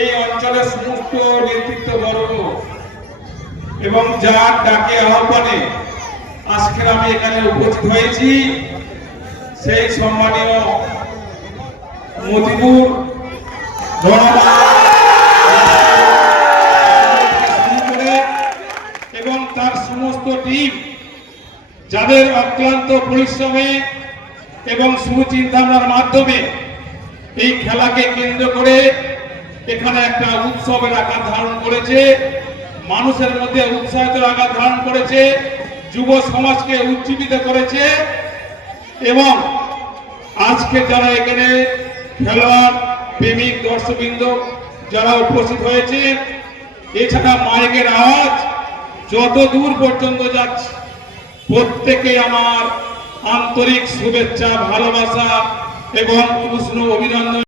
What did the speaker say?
এই অঞ্চলের সমস্ত নেতৃত্ববর্গ এবং যার ডাকে আহ্বানে আজকে আমি এখানে উপস্থিত হয়েছি, সেই সম্মানীয় মজিবুর এবং তার সমস্ত টিম, যাদের অক্লান্ত পরিশ্রমে এবং সুচিন্তার মাধ্যমে এই খেলাকে কেন্দ্র করে এখানে একটা উৎসবের আকার ধারণ করেছে, মানুষের মধ্যে উৎসাহের আকার ধারণ করেছে, যুব সমাজকে উজ্জীবিত করেছে। এবং আজকে যারা এখানে খেলোয়াড় প্রেমিক দর্শকবৃন্দ যারা উপস্থিত হয়েছে, এছাড়া মাইকের আওয়াজ যত দূর পর্যন্ত যাচ্ছে, প্রত্যেকে আমার আন্তরিক শুভেচ্ছা, ভালোবাসা এবং উষ্ণ অভিনন্দন।